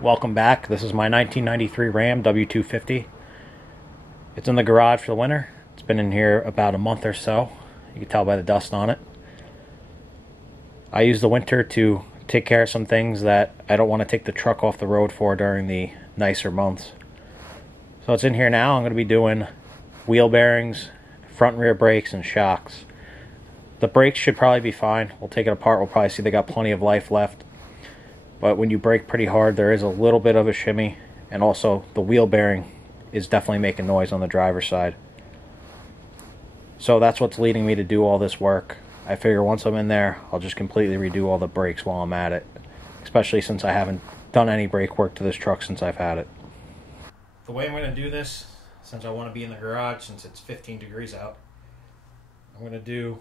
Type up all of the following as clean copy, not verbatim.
Welcome back. This is my 1993 Ram W250. It's in the garage for the winter. It's been in here about a month or so. You can tell by the dust on it. I use the winter to take care of some things that I don't want to take the truck off the road for during the nicer months. So it's in here now. I'm going to be doing wheel bearings, front and rear brakes, and shocks. The brakes should probably be fine. We'll take it apart. We'll probably see they got plenty of life left. But when you brake pretty hard, there is a little bit of a shimmy, and also the wheel bearing is definitely making noise on the driver's side. So that's what's leading me to do all this work. I figure once I'm in there, I'll just completely redo all the brakes while I'm at it, especially since I haven't done any brake work to this truck since I've had it. The way I'm going to do this, since I want to be in the garage since it's 15 degrees out, I'm going to do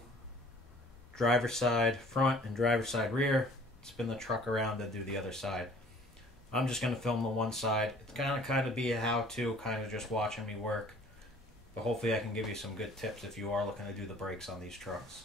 driver's side front and driver's side rear, spin the truck around and do the other side. I'm just going to film the one side. It's going to kind of be a how-to, kind of just watching me work. But hopefully I can give you some good tips if you are looking to do the brakes on these trucks.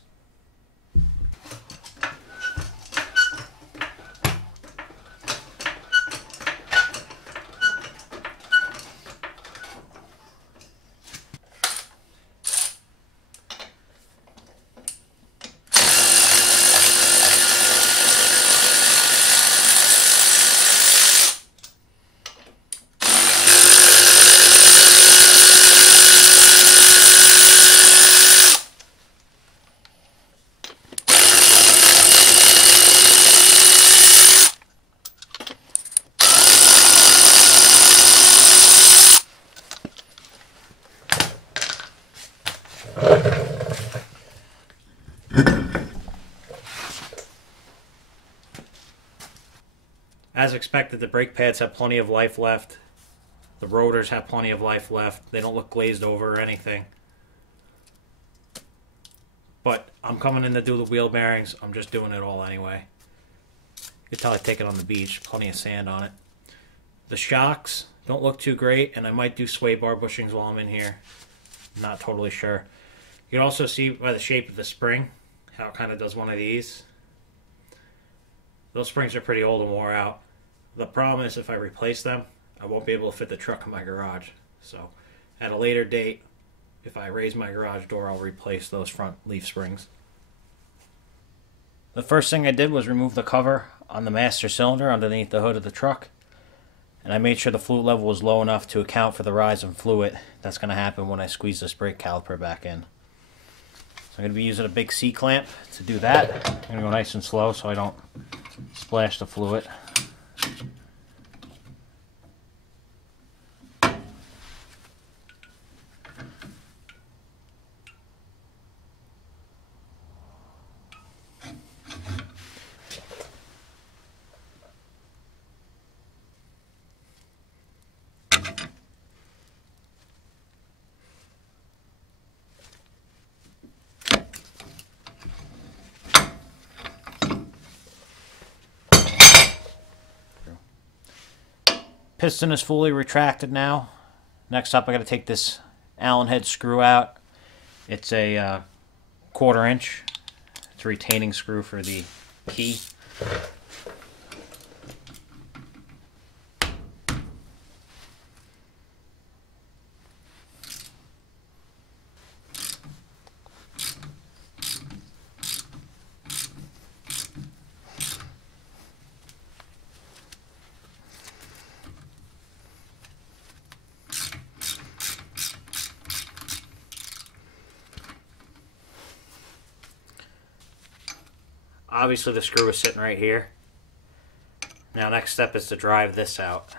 As expected, the brake pads have plenty of life left. The rotors have plenty of life left. They don't look glazed over or anything. But I'm coming in to do the wheel bearings. I'm just doing it all anyway. You can tell I take it on the beach. Plenty of sand on it. The shocks don't look too great, and I might do sway bar bushings while I'm in here. I'm not totally sure. You can also see by the shape of the spring how it kind of does one of these. Those springs are pretty old and wore out. The problem is if I replace them, I won't be able to fit the truck in my garage. So at a later date, if I raise my garage door, I'll replace those front leaf springs. The first thing I did was remove the cover on the master cylinder underneath the hood of the truck. And I made sure the fluid level was low enough to account for the rise in fluid that's going to happen when I squeeze this brake caliper back in. So I'm going to be using a big C-clamp to do that. I'm going to go nice and slow so I don't splash the fluid. Piston is fully retracted now. Next up, I got to take this Allen head screw out. It's a 1/4 inch. It's a retaining screw for the key. Obviously the screw is sitting right here. Now next step is to drive this out.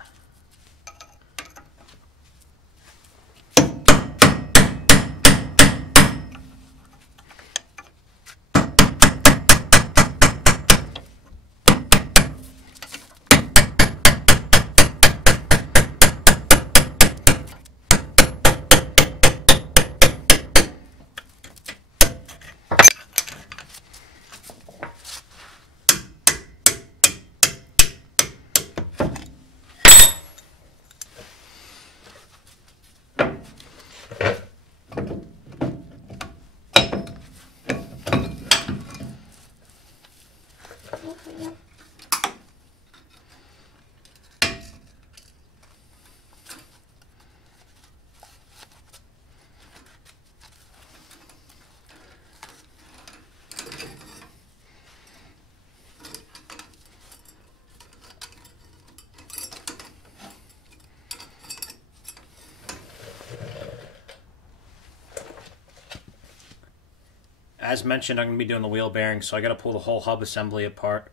As mentioned, I'm going to be doing the wheel bearings, so I got to pull the whole hub assembly apart.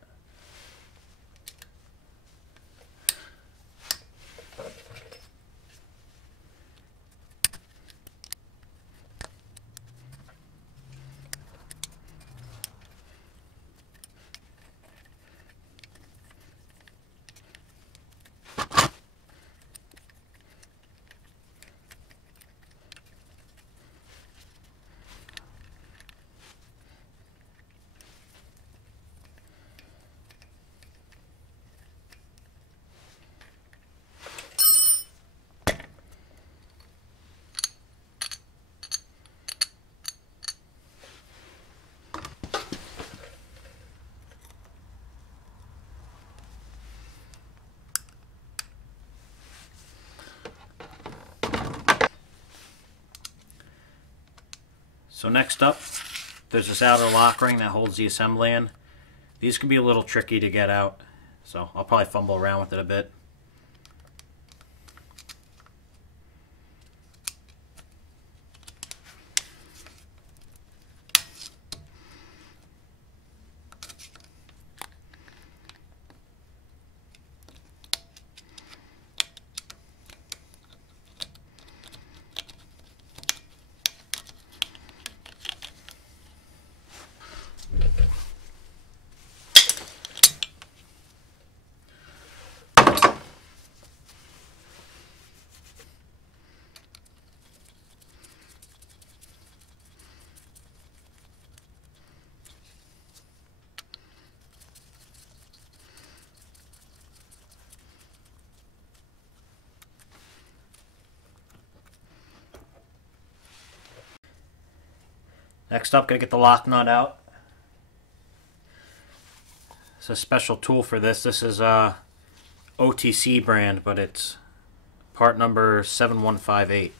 So next up, there's this outer lock ring that holds the assembly in. These can be a little tricky to get out, so I'll probably fumble around with it a bit. Next up, gotta get the lock nut out. It's a special tool for this. This is a OTC brand, but it's part number 7158.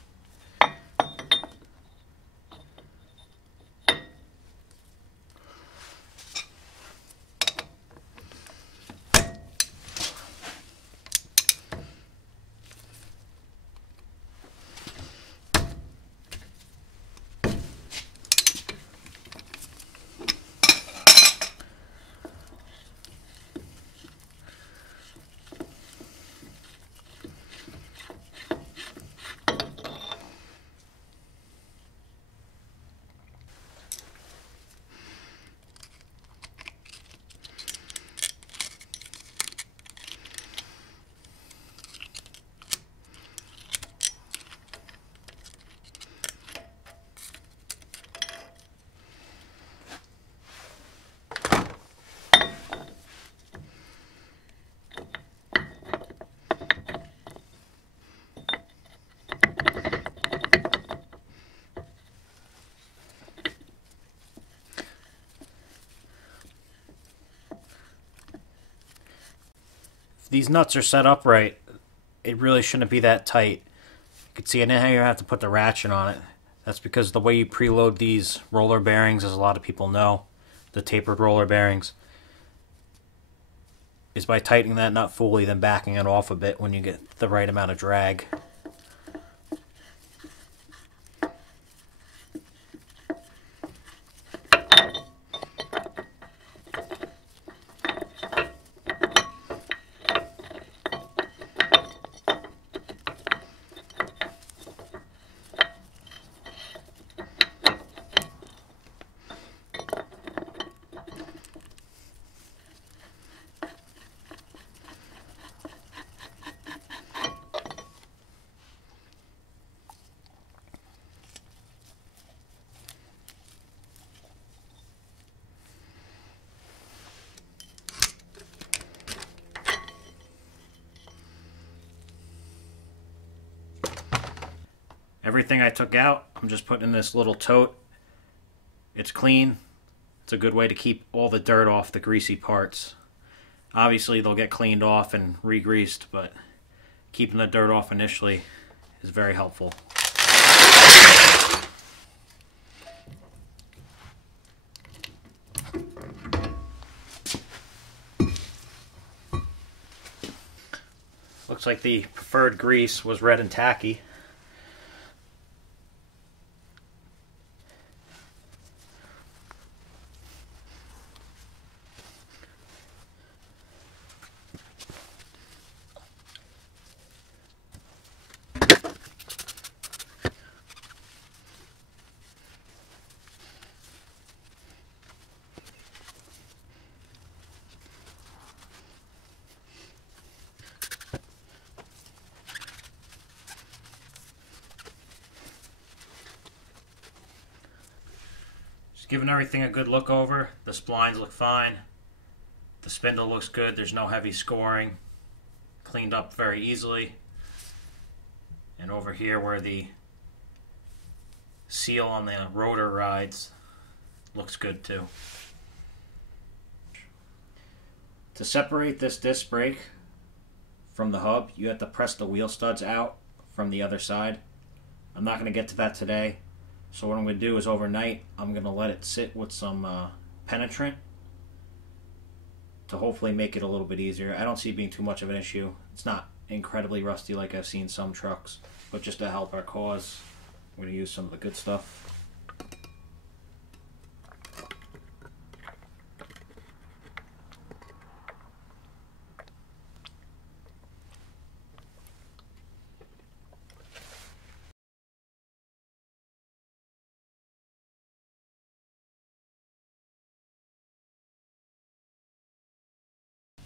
These nuts are set up right, it really shouldn't be that tight. You can see it now, you have to put the ratchet on it. That's because the way you preload these roller bearings, as a lot of people know, the tapered roller bearings, is by tightening that nut fully, then backing it off a bit when you get the right amount of drag. Everything I took out, I'm just putting in this little tote. It's clean. It's a good way to keep all the dirt off the greasy parts. Obviously they'll get cleaned off and re-greased, but keeping the dirt off initially is very helpful. Looks like the preferred grease was red and tacky. Just giving everything a good look over. The splines look fine. The spindle looks good. There's no heavy scoring. Cleaned up very easily. And over here where the seal on the rotor rides, looks good too. To separate this disc brake from the hub, you have to press the wheel studs out from the other side. I'm not going to get to that today, so what I'm going to do is overnight I'm going to let it sit with some penetrant to hopefully make it a little bit easier. I don't see it being too much of an issue. It's not incredibly rusty like I've seen some trucks, but just to help our cause, I'm going to use some of the good stuff.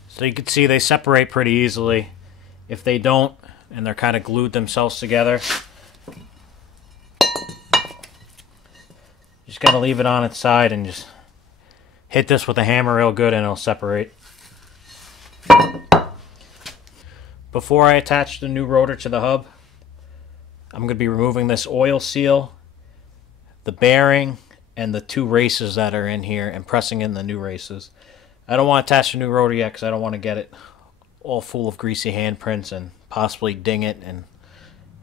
So you can see they separate pretty easily. If they don't, and they're kind of glued themselves together, just got to leave it on its side and just hit this with a hammer real good and it'll separate. Before I attach the new rotor to the hub, I'm going to be removing this oil seal, the bearing, and the two races that are in here and pressing in the new races. I don't want to attach the new rotor yet because I don't want to get it all full of greasy handprints and possibly ding it, and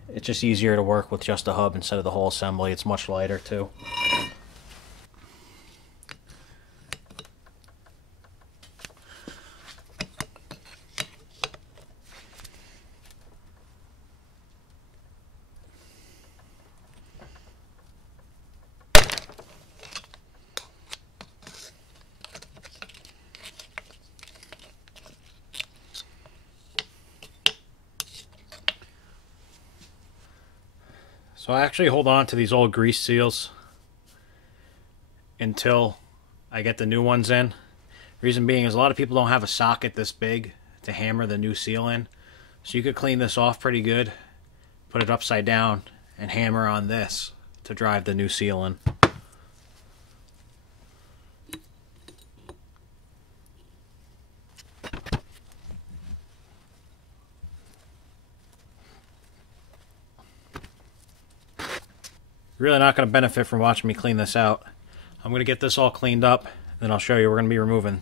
it's just easier to work with just the hub instead of the whole assembly. It's much lighter too. So I actually hold on to these old grease seals until I get the new ones in. Reason being is a lot of people don't have a socket this big to hammer the new seal in. So you could clean this off pretty good, put it upside down, and hammer on this to drive the new seal in. You're really not going to benefit from watching me clean this out. I'm going to get this all cleaned up, then I'll show you. We're going to be removing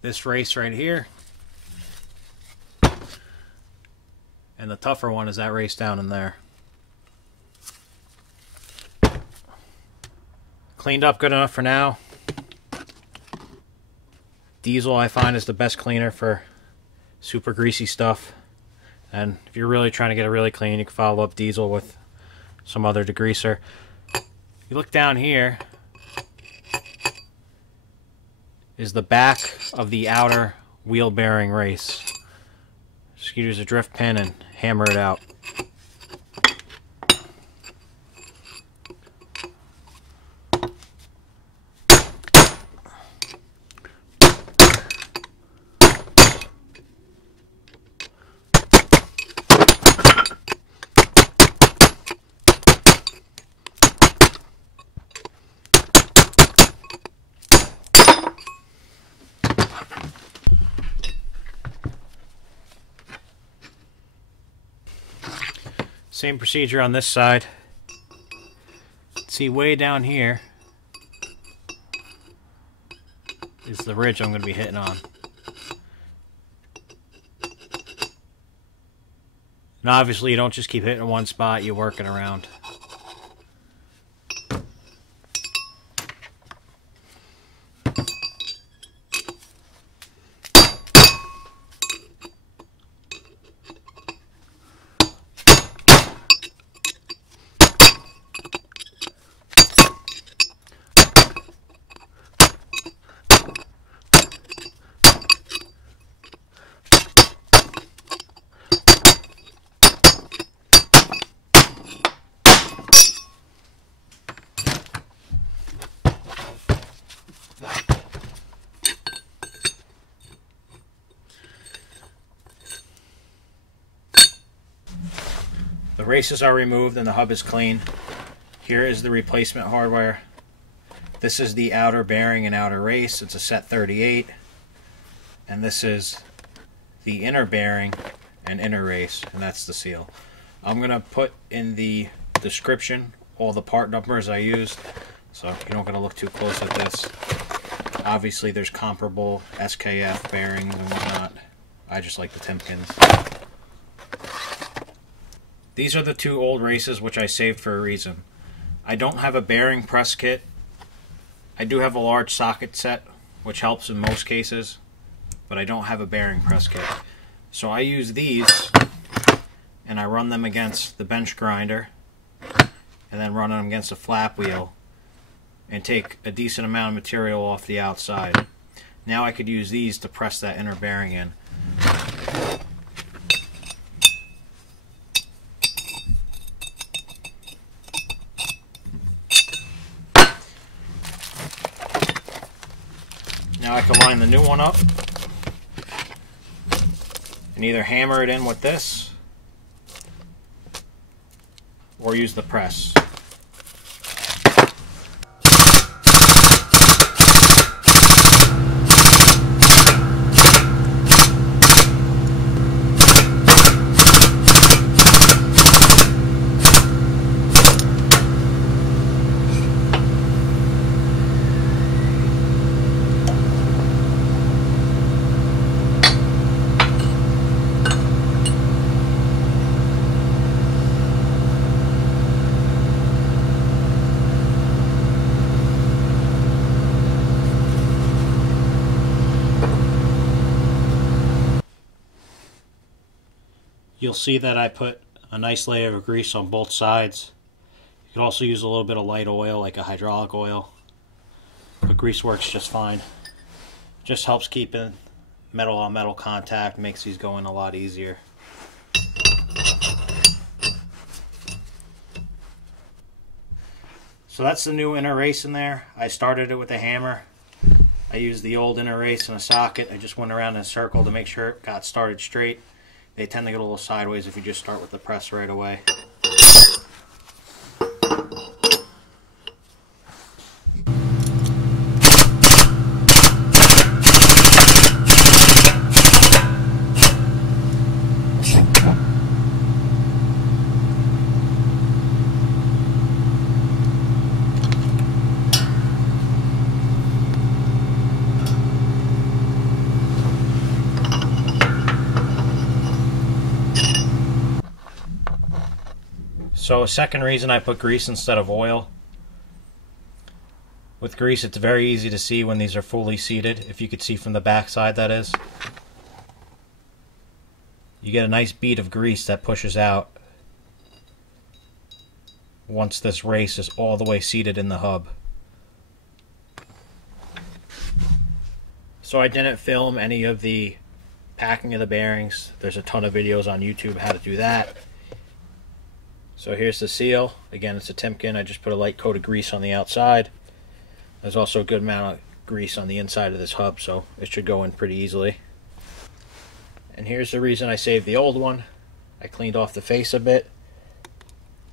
this race right here, and the tougher one is that race down in there. Cleaned up good enough for now. Diesel I find is the best cleaner for super greasy stuff, and if you're really trying to get it really clean, you can follow up diesel with some other degreaser. You look down here is the back of the outer wheel bearing race. Just use a drift pin and hammer it out. Same procedure on this side. See, way down here is the ridge I'm going to be hitting on. And obviously you don't just keep hitting one spot, you work it around. The races are removed and the hub is clean. Here is the replacement hardware This is the outer bearing and outer race. It's a set 38. And this is the inner bearing and inner race, and that's the seal. I'm going to put in the description all the part numbers I used, so you don't got to look too close at this. Obviously there's comparable SKF bearings and whatnot. I just like the Timkens. These are the two old races which I saved for a reason. I don't have a bearing press kit. I do have a large socket set, which helps in most cases, but I don't have a bearing press kit. So I use these, and I run them against the bench grinder, and then run them against a flap wheel, and take a decent amount of material off the outside. Now I could use these to press that inner bearing in. Now I can line the new one up and either hammer it in with this or use the press. You'll see that I put a nice layer of grease on both sides. You could also use a little bit of light oil, like a hydraulic oil, but grease works just fine. Just helps keep in metal on metal contact, makes these go in a lot easier. So that's the new inner race in there. I started it with a hammer. I used the old inner race in a socket. I just went around in a circle to make sure it got started straight. They tend to get a little sideways if you just start with the press right away. So a second reason I put grease instead of oil. With grease it's very easy to see when these are fully seated, if you could see from the back side that is. You get a nice bead of grease that pushes out once this race is all the way seated in the hub. So I didn't film any of the packing of the bearings. There's a ton of videos on YouTube how to do that. So here's the seal. Again, it's a Timken. I just put a light coat of grease on the outside. There's also a good amount of grease on the inside of this hub, so it should go in pretty easily. And here's the reason I saved the old one. I cleaned off the face a bit,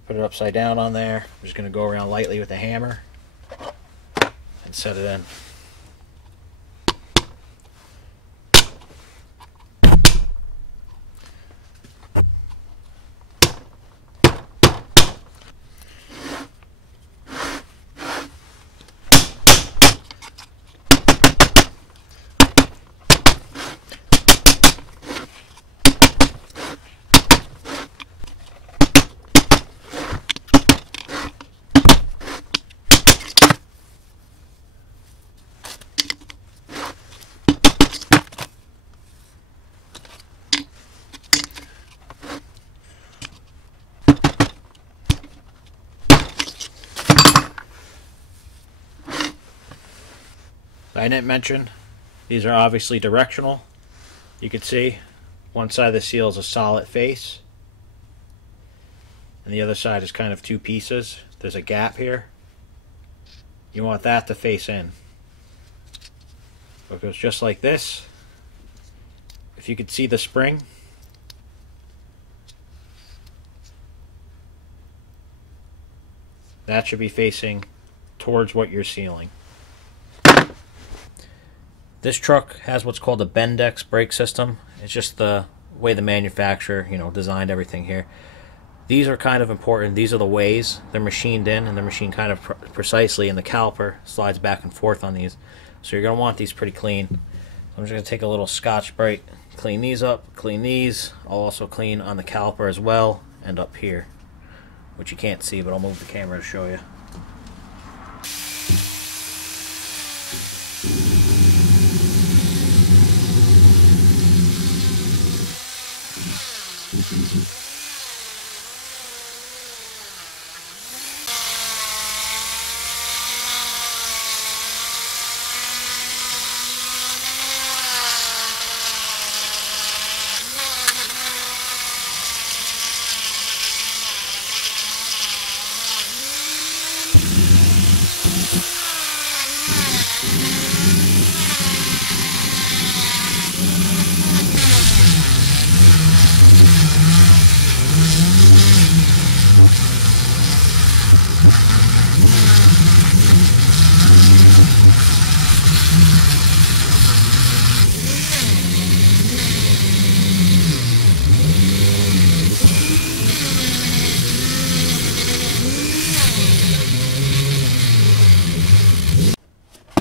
put it upside down on there. I'm just going to go around lightly with a hammer and set it in. I didn't mention, these are obviously directional. You can see one side of the seal is a solid face, and the other side is kind of two pieces. There's a gap here. You want that to face in. So it goes just like this. If you could see the spring, that should be facing towards what you're sealing. This truck has what's called a Bendix brake system. It's just the way the manufacturer, designed everything here. These are kind of important. These are the ways. They're machined in, and they're machined kind of precisely, and the caliper slides back and forth on these. So you're going to want these pretty clean. So I'm just going to take a little Scotch-Brite, clean these up, clean these. I'll also clean on the caliper as well, and up here, which you can't see, but I'll move the camera to show you.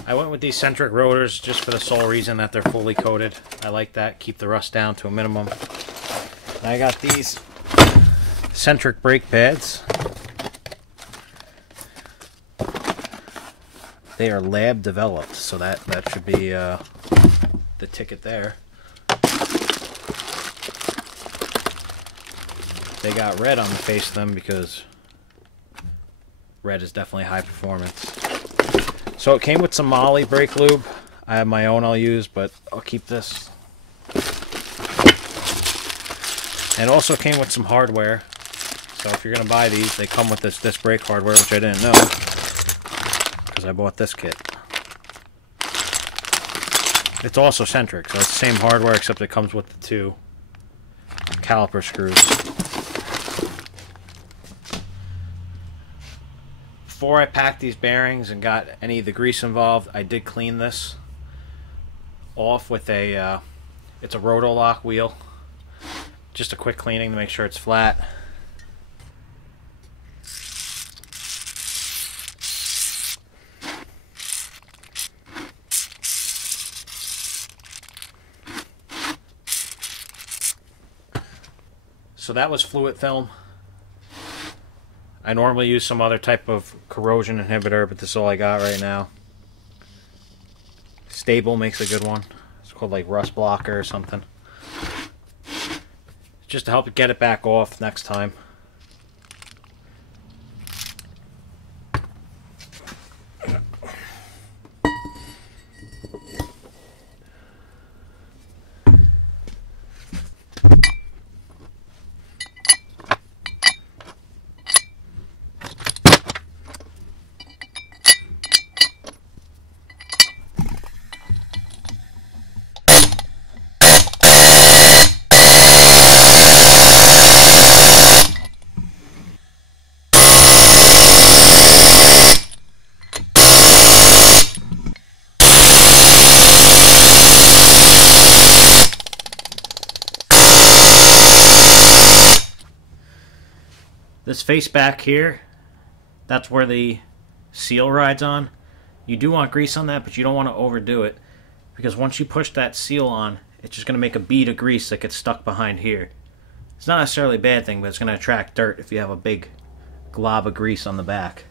I went with these centric rotors just for the sole reason that they're fully coated. I like that, keep the rust down to a minimum. And I got these centric brake pads. They are lab developed, so that should be the ticket there. They got red on the face of them because red is definitely high performance. So it came with some Moly brake lube. I have my own I'll use, but I'll keep this. And it also came with some hardware. So if you're going to buy these, they come with this brake hardware, which I didn't know, because I bought this kit. It's also centric, so it's the same hardware except it comes with the 2 caliper screws. Before I packed these bearings and got any of the grease involved, I did clean this off with a, it's a rotor lock wheel. Just a quick cleaning to make sure it's flat. So that was fluid film. I normally use some other type of corrosion inhibitor, but this is all I got right now. Stable makes a good one. It's called like rust blocker or something. Just to help it get it back off next time. This face back here, that's where the seal rides on. You do want grease on that, but you don't want to overdo it, because once you push that seal on, it's just going to make a bead of grease that gets stuck behind here. It's not necessarily a bad thing, but it's going to attract dirt if you have a big glob of grease on the back.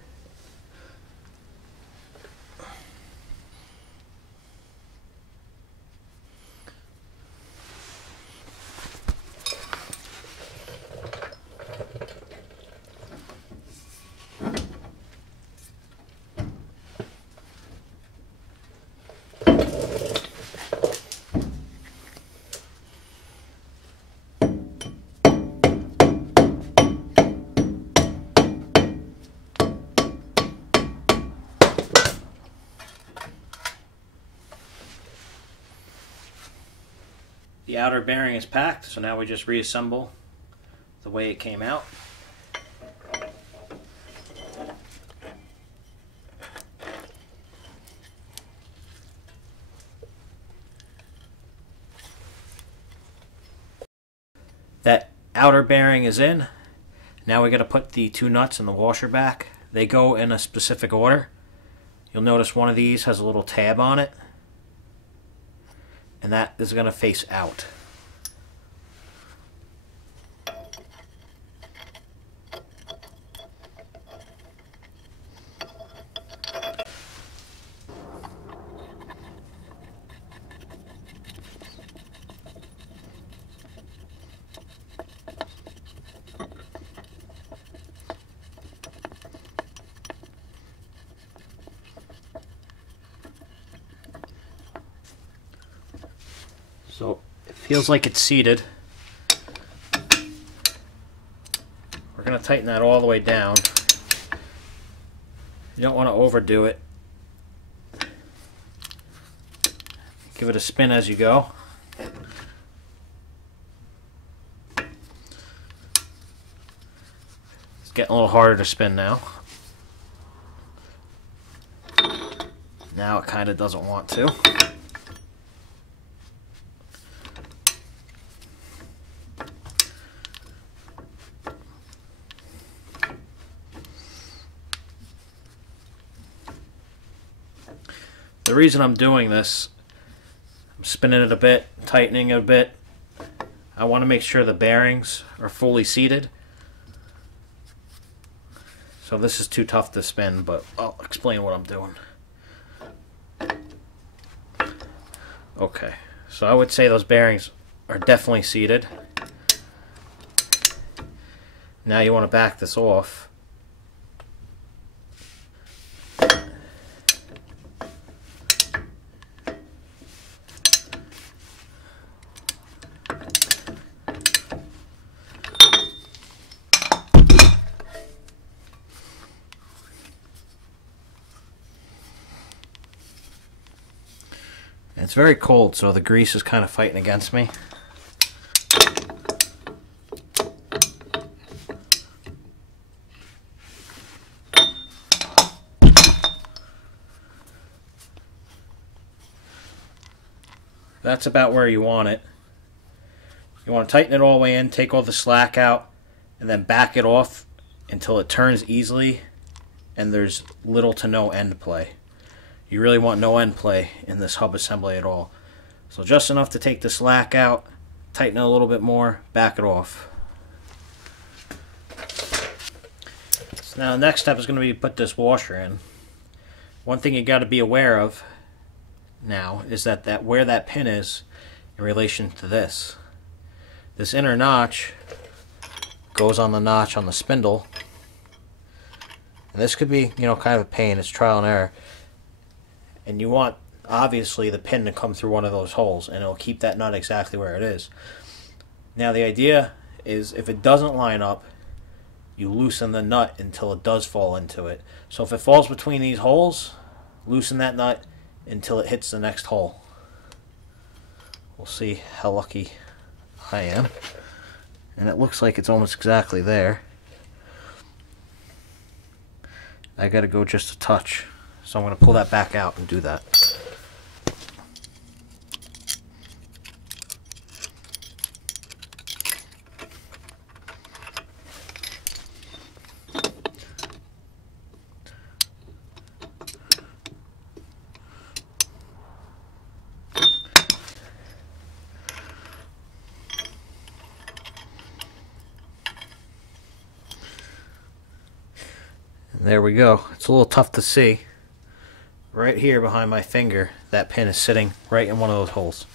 The outer bearing is packed, so now we just reassemble the way it came out. That outer bearing is in. Now we got to put the two nuts in the washer back. They go in a specific order. You'll notice one of these has a little tab on it, and that is going to face out. So it feels like it's seated. We're going to tighten that all the way down. You don't want to overdo it. Give it a spin as you go. It's getting a little harder to spin now. Now it kind of doesn't want to. The reason I'm doing this, I'm spinning it a bit, tightening it a bit. I want to make sure the bearings are fully seated. So this is too tough to spin, but I'll explain what I'm doing. Okay, so I would say those bearings are definitely seated. Now you want to back this off. It's very cold, so the grease is kind of fighting against me. That's about where you want it. You want to tighten it all the way in, take all the slack out, and then back it off until it turns easily and there's little to no end play. You really want no end play in this hub assembly at all. So just enough to take the slack out, tighten it a little bit more, back it off. So now the next step is going to be to put this washer in. One thing you got to be aware of now is that where that pin is in relation to this. This inner notch goes on the notch on the spindle. And this could be, kind of a pain. It's trial and error. And you want, obviously, the pin to come through one of those holes, and it'll keep that nut exactly where it is. Now, the idea is if it doesn't line up, you loosen the nut until it does fall into it. So if it falls between these holes, loosen that nut until it hits the next hole. We'll see how lucky I am. And it looks like it's almost exactly there. I gotta go just a touch. So I'm going to pull that back out and do that. And there we go. It's a little tough to see. Right here behind my finger, that pin is sitting right in one of those holes.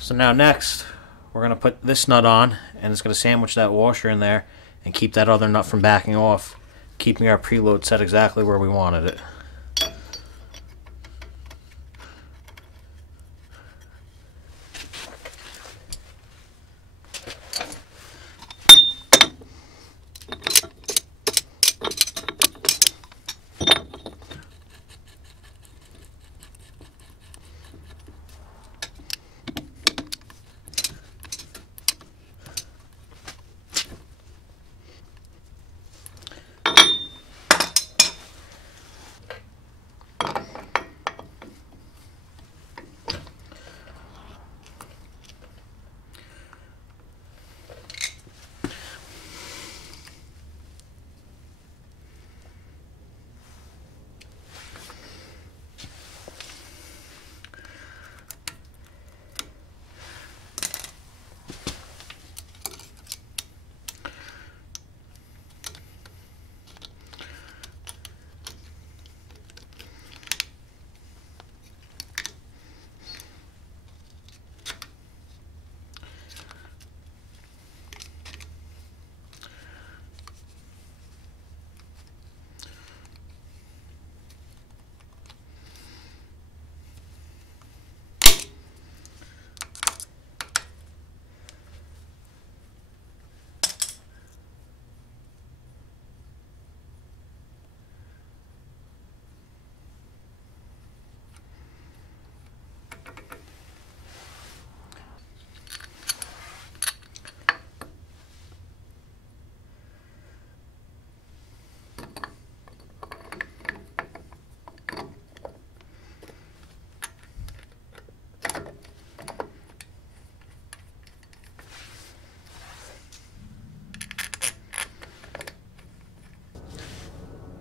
So now next, we're going to put this nut on, and it's going to sandwich that washer in there and keep that other nut from backing off, keeping our preload set exactly where we wanted it.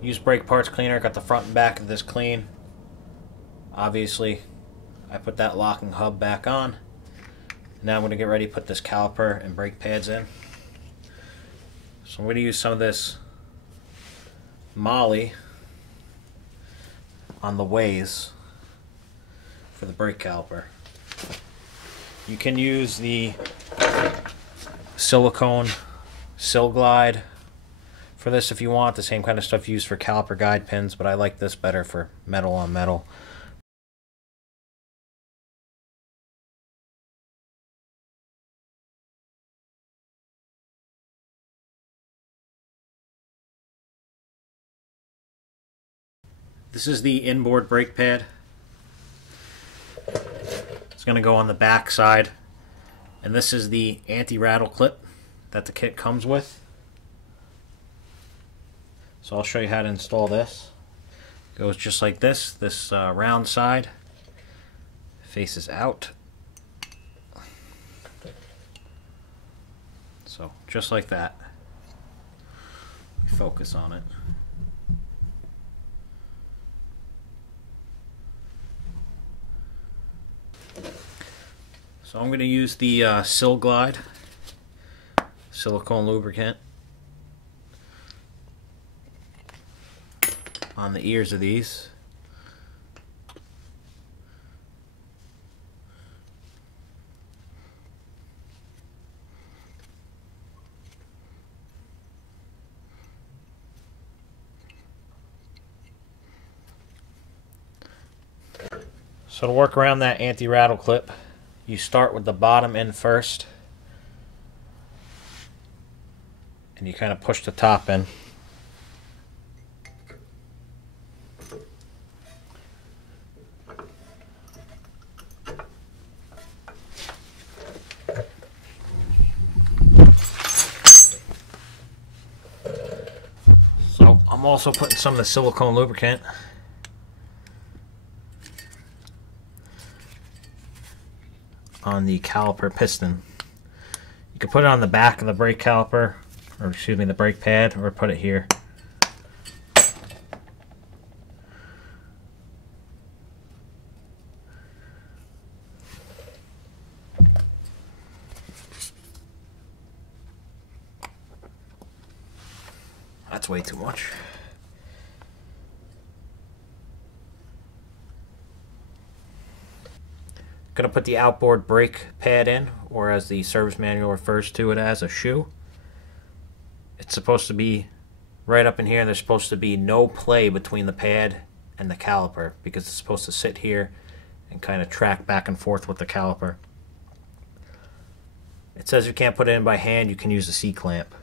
Use brake parts cleaner. Got the front and back of this clean. Obviously, I put that locking hub back on. Now I'm going to get ready to put this caliper and brake pads in. So I'm going to use some of this Molly on the ways for the brake caliper. You can use the silicone Sil Glide for this if you want, the same kind of stuff used for caliper guide pins, but I like this better for metal on metal. This is the inboard brake pad. It's going to go on the back side, and this is the anti-rattle clip that the kit comes with. So I'll show you how to install this. It goes just like this. This round side faces out. So just like that. Focus on it. So I'm going to use the Sil Glide silicone lubricant on the ears of these. So to work around that anti-rattle clip, you start with the bottom end first, and you kind of push the top in. So I'm also putting some of the silicone lubricant on the caliper piston. You can put it on the back of the brake caliper, or excuse me, the brake pad, or put it here. That's way too much. Going to put the outboard brake pad in, or as the service manual refers to it as, a shoe. It's supposed to be right up in here, and there's supposed to be no play between the pad and the caliper, because it's supposed to sit here and kind of track back and forth with the caliper. It says you can't put it in by hand, you can use a C-clamp.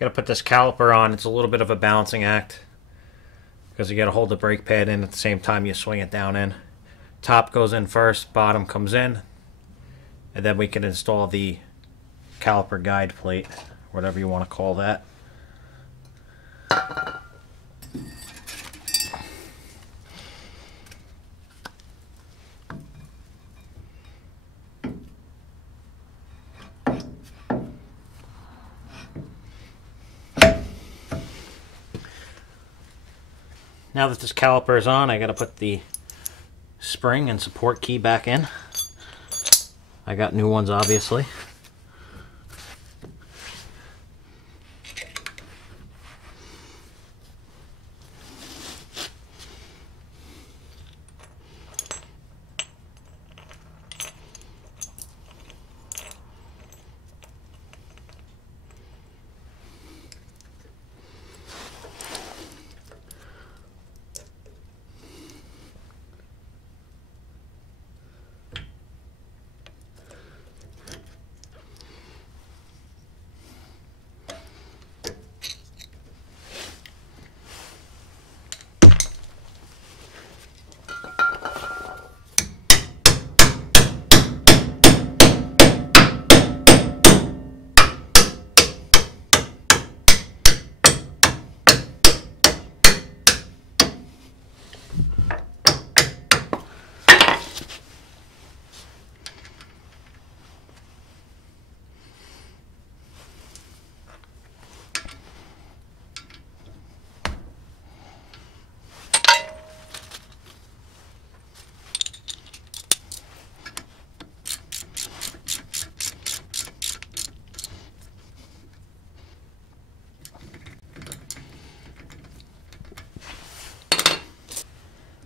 Got to put this caliper on. It's a little bit of a balancing act because you got to hold the brake pad in at the same time you swing it down in. Top goes in first, bottom comes in, and then we can install the caliper guide plate, whatever you want to call that. Now that this caliper is on, I got to put the spring and support key back in. I got new ones, obviously.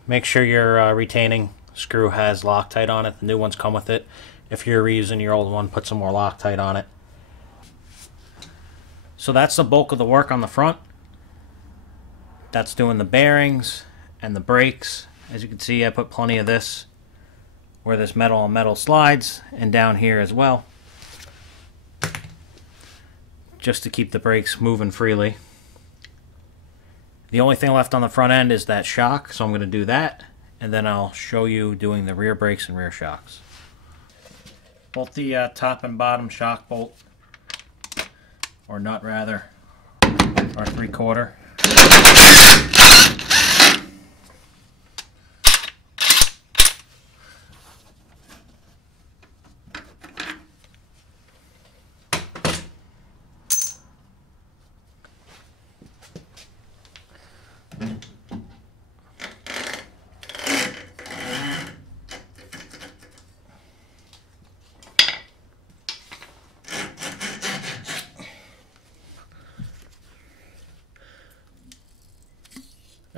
make sure your retaining screw has Loctite on it. The new ones come with it. If you're reusing your old one, put some more Loctite on it. So that's the bulk of the work on the front. That's doing the bearings and the brakes. As you can see, I put plenty of this where this metal on metal slides, and down here as well, just to keep the brakes moving freely. The only thing left on the front end is that shock, so I'm going to do that, and then I'll show you doing the rear brakes and rear shocks. Both the top and bottom shock bolt, or nut rather, are 3/4.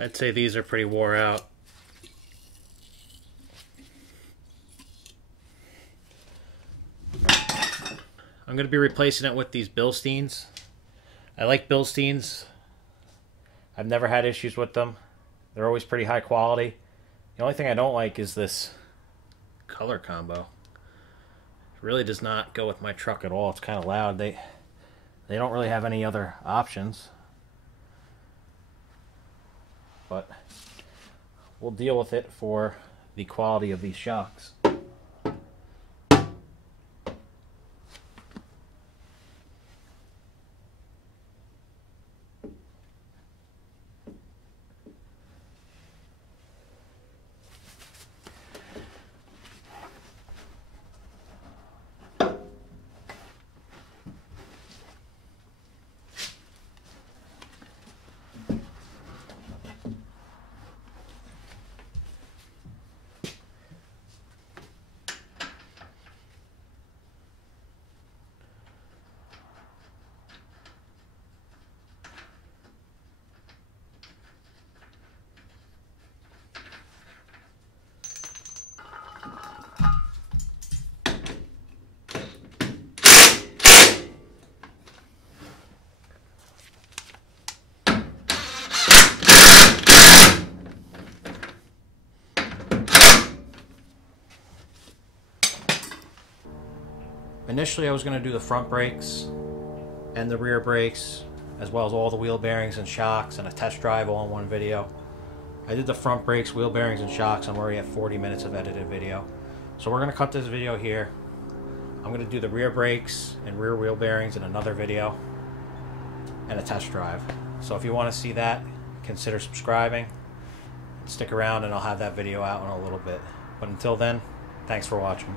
I'd say these are pretty wore out. I'm going to be replacing it with these Bilsteins. I like Bilsteins. I've never had issues with them. They're always pretty high quality. The only thing I don't like is this color combo. It really does not go with my truck at all. It's kind of loud. They don't really have any other options. But we'll deal with it for the quality of these shocks. Initially I was going to do the front brakes and the rear brakes, as well as all the wheel bearings and shocks and a test drive all in one video. I did the front brakes, wheel bearings, and shocks. I'm already at 40 minutes of edited video. So we're going to cut this video here. I'm going to do the rear brakes and rear wheel bearings in another video and a test drive. So if you want to see that, consider subscribing. Stick around and I'll have that video out in a little bit. But until then, thanks for watching.